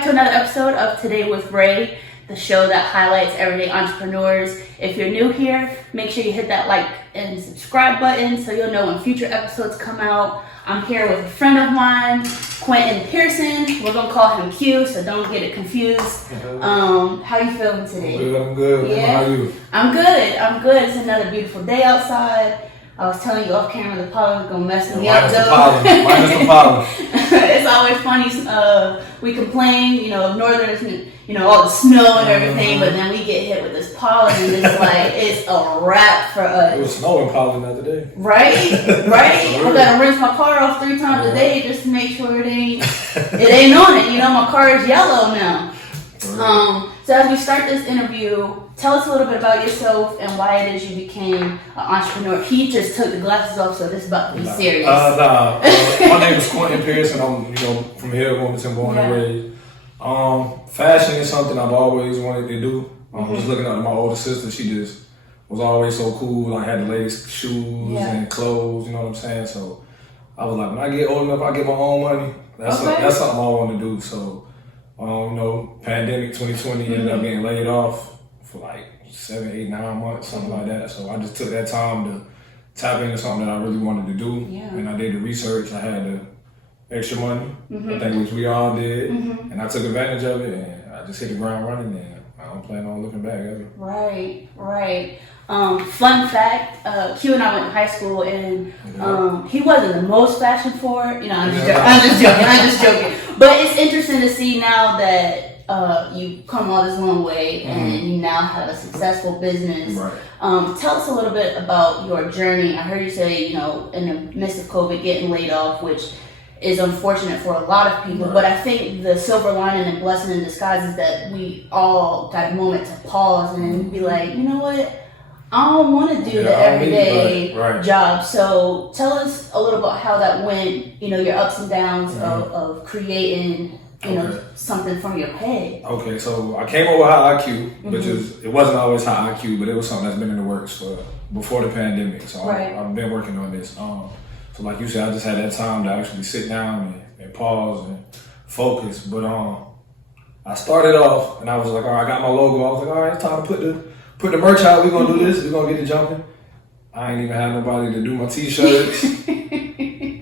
back to another episode of Today with Ray, the show that highlights everyday entrepreneurs. If you're new here, make sure you hit that like and subscribe button so you'll know when future episodes come out. I'm here with a friend of mine, Q Pearson. We're gonna call him Q, so don't get it confused. How you feeling today? I'm good. Yeah? How are you? I'm good. It's another beautiful day outside. I was telling you off camera the pollen's gonna mess me up though. Minus the pollen. It's always funny. We complain, northerners, all the snow and everything, but then we get hit with this pollen and it's like, it's a wrap for us. It was snowing pollen the other day. Right? I gotta rinse my car off 3 times a day just to make sure it ain't on it. My car is yellow now. So as we start this interview, tell us a little bit about yourself and why it is you became an entrepreneur. He just took the glasses off, so this is about to be serious. My name is Q Pearson. I'm, from here, Wilmington, born and raised. Fashion is something I've always wanted to do. Just looking up to my older sister, she just was always so cool. I had the latest shoes and clothes, you know what I'm saying? So I was like, when I get old enough, I get my own money. That's something I want to do. So, pandemic 2020 ended up getting laid off for like 7, 8, 9 months, something like that. So I just took that time to tap into something that I really wanted to do. And I did the research. I had the extra money, I think, which we all did. And I took advantage of it, and I just hit the ground running, and I don't plan on looking back ever. Right. Fun fact, Q and I went to high school, and he wasn't the most fashion forward. I'm just joking. But it's interesting to see now that you've come all this long way and you now have a successful business. Tell us a little bit about your journey. I heard you say, in the midst of COVID, getting laid off, which is unfortunate for a lot of people, but I think the silver lining and blessing in disguise is that we all got a moment to pause and be like, you know what? I don't want to do the everyday job. So tell us a little about how that went, your ups and downs of creating, something from your head. Okay, so I came up with high IQ, which it wasn't always high IQ, but it was something that's been in the works for before the pandemic. So I've been working on this. So like you said, I just had that time to actually sit down and pause and focus. But I started off and I was like, all right, I got my logo. I was like, all right, it's time to put the merch out. We're gonna do this. We're gonna get it jumping. I ain't even had nobody to do my t-shirts.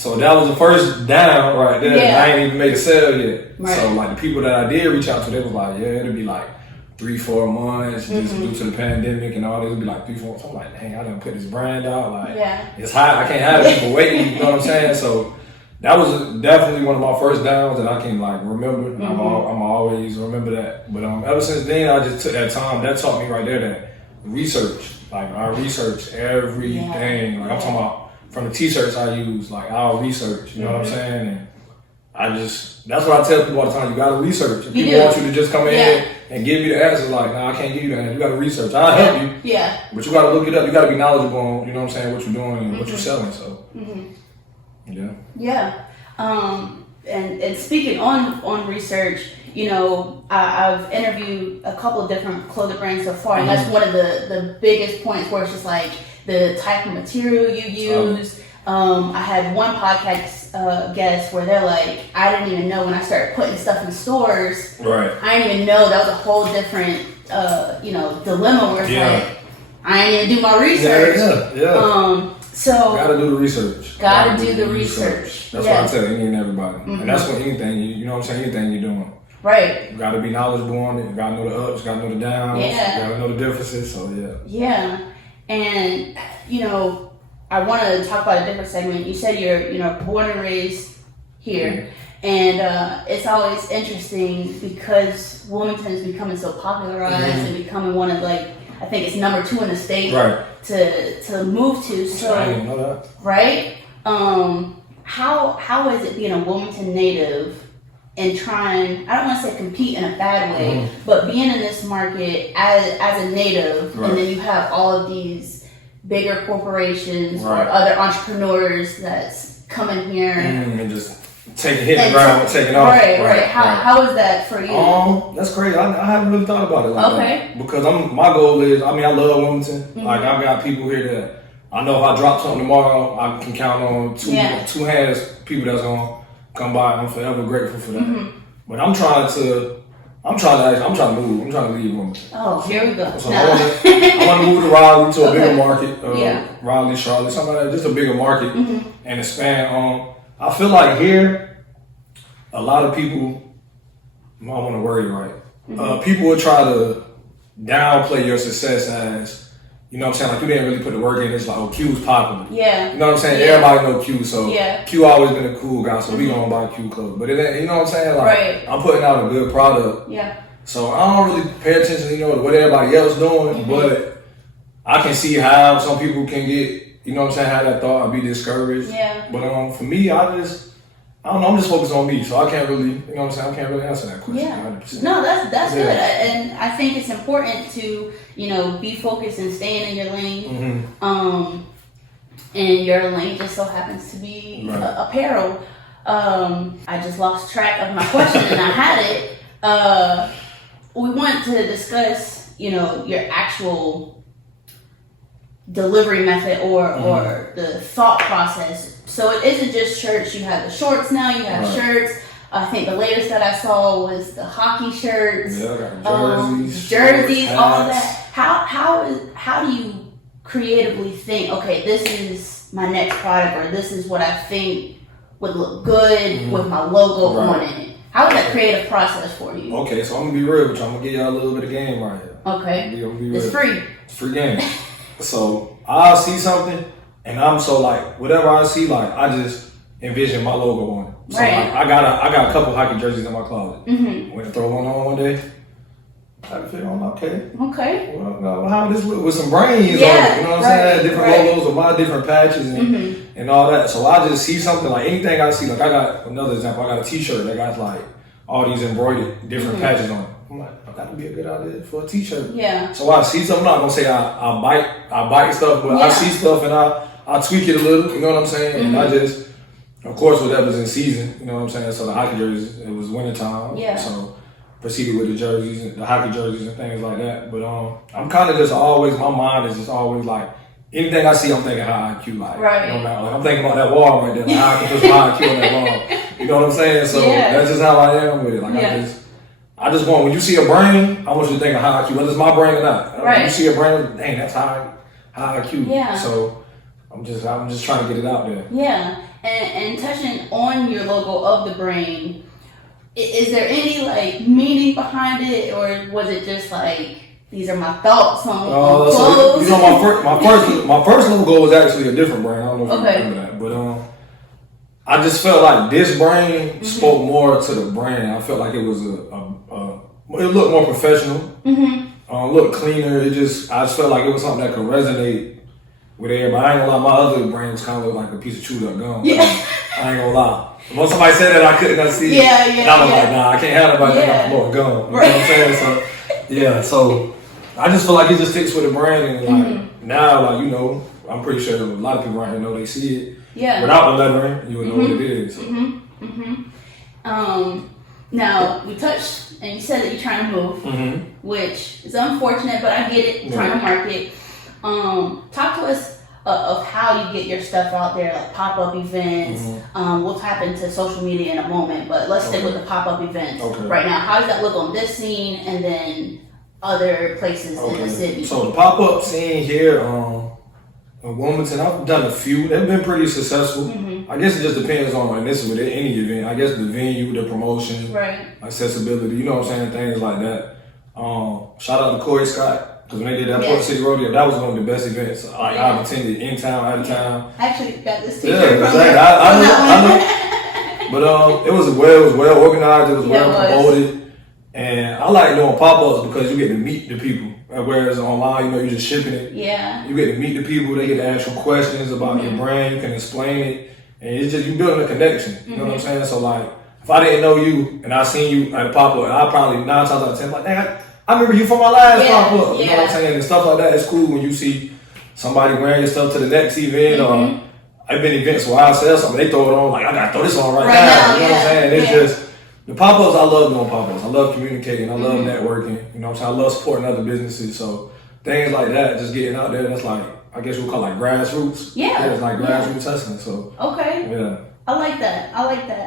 So that was the first down right there. I ain't even made a sale yet. So like the people that I did reach out to, they was like, it'll be like 3-4 months just due to the pandemic and all this. It'll be like 3-4 months. I'm like, dang, I done put this brand out. Like it's hot. I can't have people waiting. You know what I'm saying? So that was definitely one of my first downs that I can like remember. I'm always remember that. But ever since then, I just took that time. That taught me right there that research. Like I research everything. Like I'm talking about from the t-shirts I use. Like I'll research. You know what I'm saying? And that's what I tell people all the time. You gotta research. If people want you to just come in and give you the answers, like, nah, I can't give you the answer. You gotta research. I'll help you. Yeah. But you gotta look it up. You gotta be knowledgeable on, what I'm saying, what you're doing and what you're selling. So and speaking on research, I've interviewed a couple of different clothing brands so far, and that's one of the biggest points where it's just like the type of material you use. I had one podcast guest where they're like, I didn't even know when I started putting stuff in stores. I didn't even know that was a whole different dilemma where it's like, I didn't even do my research. So gotta do the research. Gotta do the research. That's what I tell any and everybody. And that's what anything you know what I'm saying, anything you're doing. Right. You gotta be knowledgeable on it. You gotta know the ups, gotta know the downs, you gotta know the differences. So and I want to talk about a different segment. You said you're born and raised here, and it's always interesting because Wilmington is becoming so popularized and becoming one of I think it's number 2 in the state to move to. So I didn't know that. Right? How is it being a Wilmington native and trying, I don't want to say compete in a bad way, but being in this market as a native, and then you have all of these bigger corporations or other entrepreneurs that's coming here and just hitting the ground, taking off. Right. How is that for you? That's crazy. I haven't really thought about it like that. Because my goal is, I love Wilmington. Like I've got people here that I know if I drop something tomorrow, I can count on two hands people that's gonna come by. I'm forever grateful for that. But I'm trying to move. I'm trying to leave Wilmington. Oh, here we go. So I want to move to Raleigh, to a bigger market. Yeah. Raleigh, Charlotte, something like that, just a bigger market and expand. I feel like here, a lot of people, I want to word it right. People will try to downplay your success as, you know what I'm saying, like you didn't really put the work in. It's like, oh, Q's popular. Yeah. You know what I'm saying? Yeah. Everybody know Q, so yeah. Q always been a cool guy, so we gonna buy Q clothes. But it ain't, you know what I'm saying? Like, right. I'm putting out a good product. Yeah. So I don't really pay attention, you know, to what everybody else doing, but I can see how some people can get, you know what I'm saying, have that thought and be discouraged. Yeah. But for me, I don't know, I'm just focused on me, so I can't really, you know what I'm saying, I can't really answer that question. Yeah. 100%. No, that's good. And I think it's important to, you know, be focused and staying in your lane. And your lane just so happens to be apparel. I just lost track of my question and I had it. We want to discuss, you know, your actual delivery method or the thought process. So it isn't just shirts. You have the shorts now. You have shirts. I think the latest that I saw was the hockey shirts. Yeah, I got jerseys, shorts, all of that. How do you creatively think? Okay, this is my next product, or this is what I think would look good with my logo on it. How is that creative process for you? Okay, so I'm gonna be real with you. I'm gonna give y'all a little bit of game right here. Okay, I'm gonna be it's real. free. It's free game. So I'll see something, and I'm so like whatever I see, like I just envision my logo on it. So like, I got a couple hockey jerseys in my closet. Went to throw one on one day. I feel okay. Well, how would this look with some brains on it? You know what I'm saying? Different logos with my different patches and all that. So I just see something, like anything I see. Like I got another example. I got a T-shirt that got like all these embroidered different patches on it. I'm like, that would be a good idea for a T-shirt. Yeah. So I see something. I'm not gonna say I bite stuff, but I see stuff and I tweak it a little. You know what I'm saying? And I just, of course, whatever's in season. You know what I'm saying? So the hockey jerseys, it was wintertime. Yeah. So proceeded with the jerseys, the hockey jerseys and things like that. But I'm kind of just always, my mind is just always like, anything I see, I'm thinking high IQ. Like, you know, like I'm thinking about that wall right there. Like, how I can put some high IQ on that wall. You know what I'm saying? So that's just how I am with it. Like I just want, when you see a brain, I want you to think of high IQ, whether it's my brain or not. When you see a brain, dang, that's high IQ. Yeah. So I'm just trying to get it out there. Yeah. And touching on your logo of the brain, is there any like meaning behind it, or was it just like these are my thoughts on clothes? So, you know, my first logo was actually a different brand. I don't know if you remember that, but I just felt like this brand spoke more to the brand. I felt like it was it looked more professional, looked cleaner. I just felt like it was something that could resonate with everybody. I ain't gonna lie, my other brand was kind of like a piece of chewed up gum. Yeah. I ain't gonna lie. When somebody said that, I couldn't see it. And I was like, nah, I can't have nobody think I'm more gum. You know what I'm saying? So I just feel like it just fits with the brand. And like now, like, you know, I'm pretty sure a lot of people around here know they see it. Yeah. Without the lettering, you would know what it is. So. Now, we touched, and you said that you're trying to move, which is unfortunate, but I get it, trying to market. Talk to us of how you get your stuff out there, like pop-up events. We'll tap into social media in a moment, but let's stick with the pop-up events right now. How does that look on this scene and then other places in the city? So the pop-up scene here in Wilmington, I've done a few. They've been pretty successful. I guess it just depends on, and this is with any event, I guess the venue, the promotion, accessibility, you know what I'm saying, things like that. Shout out to Corey Scott. Because when they did that Port City Rodeo, that was one of the best events I've attended, in town, out of town. I actually got this t-shirt. Yeah, exactly. I knew. But it was well organized. It was well promoted, and I like doing pop-ups because you get to meet the people. Whereas online, you know, you're just shipping it. Yeah. You get to meet the people. They get to ask you questions about your brand. You can explain it, and it's just you building a connection. You know what I'm saying? So like, if I didn't know you and I seen you at a pop-up, I probably 9 times out of 10 like, dang, I remember you from my last pop-up. You know what I'm saying? And stuff like that. It's cool when you see somebody wearing your stuff to the next event, or I've been events where I sell something, they throw it on, like, I gotta throw this on right now. You know what I'm saying? It's just, the pop-ups, I love doing pop-ups. I love communicating. I love networking. You know what I'm saying? I love supporting other businesses. So things like that, just getting out there, that's like, I guess we'll call it like grassroots. Yeah. It's like grassroots hustling. So, I like that.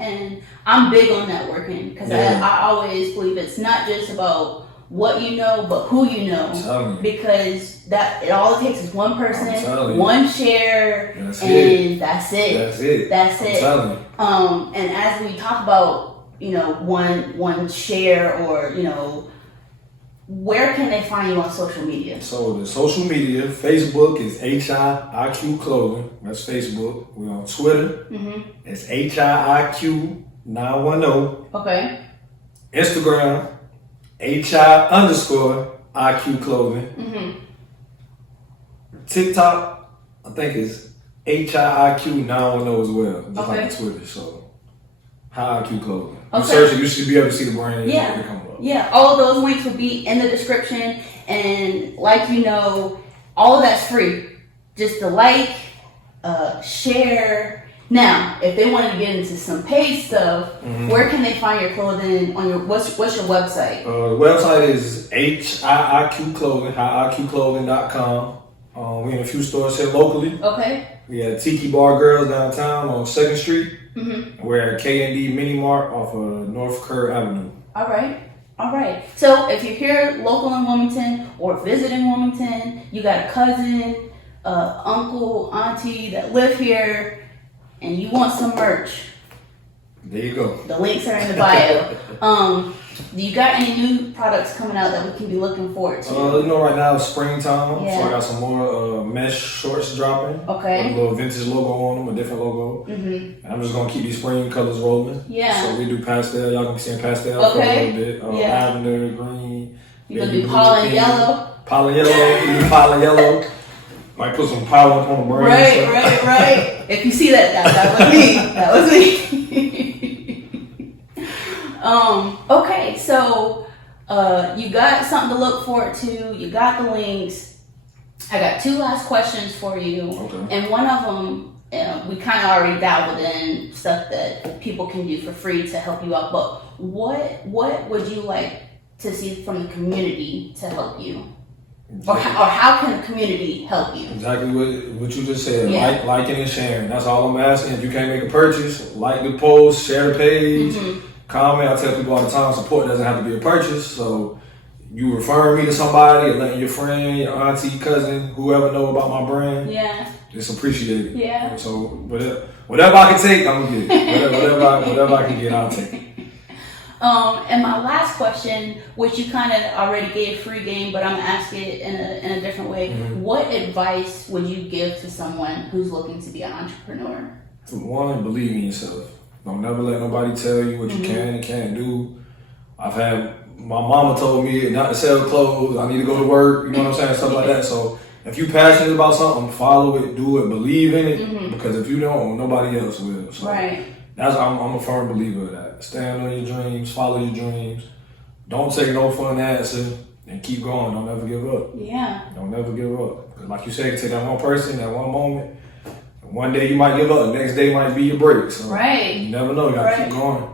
And I'm big on networking because I always believe it's not just about what you know, but who you know. Because it all it takes is one person, one share, that's it. That's it. And as we talk about, one share or, where can they find you on social media? So the social media, Facebook is HIIQ Clothing. That's Facebook. We're on Twitter. It's HIIQ910. Okay. Instagram, HI_IQ Clothing. TikTok, I think is HIIQ910 as well. Just like Twitter. So High IQ Clothing. You search it, you should be able to see the brand. Yeah, all of those links will be in the description, and all of that's free. Just the share. Now, if they want to get into some paid stuff, where can they find your clothing on your what's your website? The website is HIIQ Clothing, HIIQclothing.com. We're in a few stores here locally. Okay. We had Tiki Bar Girls downtown on 2nd Street. We're at K&D Minimart off of North Kerr Avenue. All right. So if you're here local in Wilmington or visiting Wilmington, you got a cousin, uncle, auntie that live here, and you want some merch. There you go. The links are in the bio. Do you got any new products coming out that we can be looking forward to? Right now it's springtime, so I got some more mesh shorts dropping. Okay. With a little vintage logo on them, a different logo. And I'm just gonna keep these spring colors rolling. Yeah. So we do pastel. Y'all can be seeing pastel for a little bit. Lavender, green. You gonna do pollen yellow? Pollen yellow. You do pollen yellow. Might put some pollen on the brain. Right. If you see that was me. That was me. Okay, so you got something to look forward to. You got the links. I got 2 last questions for you. Okay. And one of them, we kind of already dabbled in stuff that people can do for free to help you out. But what would you like to see from the community to help you? Or how can the community help you? Exactly what you just said. Liking and sharing. That's all I'm asking. If you can't make a purchase, like the post, share the page, comment. I tell people all the time, support doesn't have to be a purchase. So you referring me to somebody or letting your friend, your auntie, cousin, whoever know about my brand. Yeah. It's appreciated. Yeah. So whatever I can take, I'm gonna get it. Whatever I can get, I'll take it. And my last question, which you kind of already gave free game, but I'm gonna ask it in a different way. What advice would you give to someone who's looking to be an entrepreneur? For one, believe in yourself. Don't never let nobody tell you what you can and can't do. My mama told me not to sell clothes. I need to go to work. You know what I'm saying? Stuff like that. So if you're passionate about something, follow it, do it, believe in it. Because if you don't, nobody else will. So I'm a firm believer of that. Stand on your dreams, follow your dreams. Don't take no for an answer, and keep going. Don't ever give up. Yeah. Don't never give up. Because like you said, take that one person, that one moment. One day you might give up. The next day might be your break. So you never know. You gotta keep going.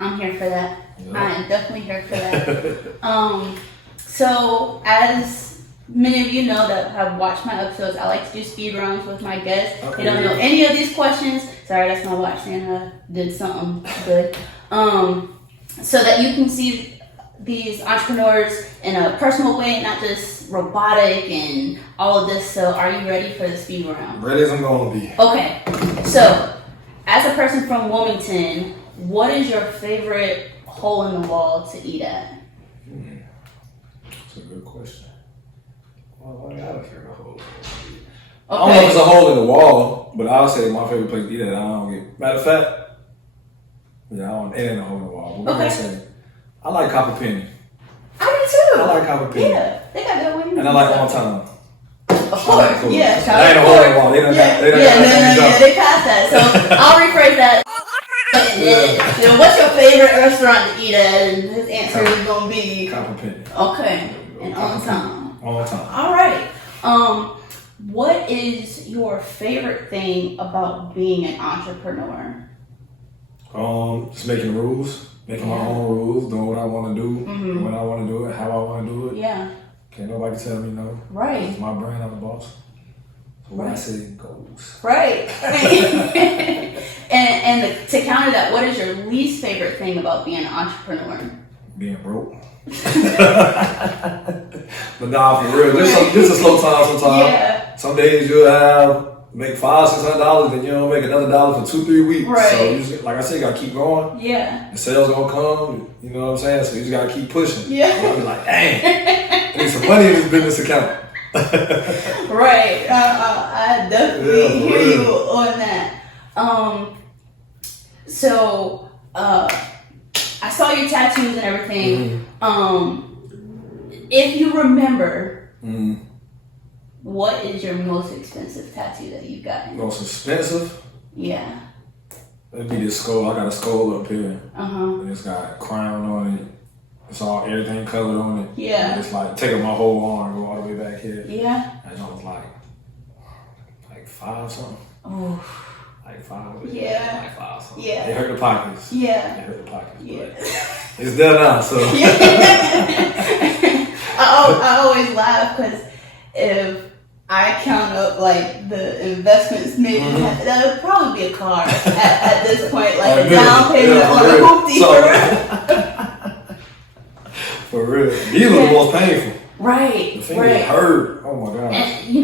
I'm here for that. Yeah. I am definitely here for that. So as many of you know that have watched my episodes, I like to do speed runs with my guests. They don't know any of these questions. Sorry, that's my watch saying I did something good. So that you can see these entrepreneurs in a personal way, not just robotic and all of this. So are you ready for the speed round? Ready as I'm going to be. Okay. So as a person from Wilmington, what is your favorite hole in the wall to eat at? That's a good question. Well, I got a favorite hole. I don't know if it's a hole in the wall, but I'll say my favorite place to eat at. I don't get. Matter of fact, it ain't a hole in the wall. What can I say? I like Copper Penny. I do too. I like Copper Penny. Yeah, they got good wings. And I like On Time. Of course, yeah. That ain't a hole in the wall. They passed that. So I'll rephrase that. What's your favorite restaurant to eat at? And his answer is gonna be Copper Penny. Okay, and On Time. On Time. All right. What is your favorite thing about being an entrepreneur? Just making rules. Making my own rules, doing what I want to do, when I want to do it, how I want to do it. Yeah. Can't nobody tell me no. Right. It's my brand, I'm the boss. What I say goes. Right. and to counter that, what is your least favorite thing about being an entrepreneur? Being broke. But nah, for real, this is a slow time sometimes. Yeah. Some days you'll make $500-$600, then you don't make another dollar for 2-3 weeks. Right. So you just, like I said, you gotta keep going. Yeah. The sales gonna come. You know what I'm saying? So you just gotta keep pushing. Yeah. So I'll be like, dang, I need some money in this business account. Right. I definitely hear you on that. So I saw your tattoos and everything. If you remember, what is your most expensive tattoo that you've gotten? Most expensive? Yeah. It'd be this skull. I got a skull up here. Uh-huh. It's got a crown on it. It's all everything covered on it. Yeah. And it's like taking my whole arm, go all the way back here. Yeah. And I was like 5 something. Oh. Like 5. Yeah. Like 5 something. Yeah. It hurt the pockets. Yeah. It hurt the pockets. Yeah. But it's there now, so. I always laugh because if I count up like the investments made, that would probably be a car at this point, like a down payment on a hoopty. For real. These are the most painful. Right. The fingers hurt. Oh my God. And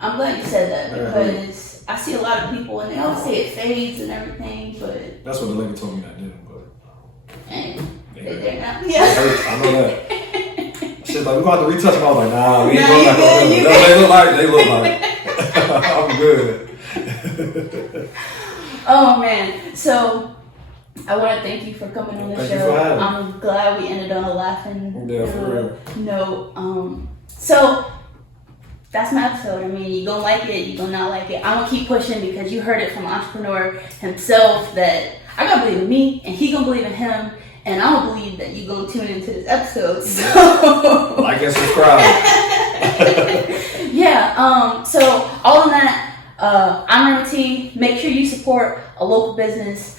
I'm glad you said that because I see a lot of people and they always say it fades and everything, but that's what the lady told me that didn't, but they're not. It hurt. I know that. Shit, like, we're going to have to retouch them. I was like, nah, we ain't Nah, going you back on that. They look like. I'm good. Oh, man. So, I want to thank you for coming on the Thank show. You for having me. I'm glad we ended on a laughing note. So, that's my episode. I mean, you're going to like it, you're going to not like it. I'm going to keep pushing because you heard it from an entrepreneur himself that I got to believe in me and he going to believe in him. And I don't believe that you're going to tune into this episode. So. Like and subscribe. Yeah. So all of that, I'm Rhema T. Make sure you support a local business.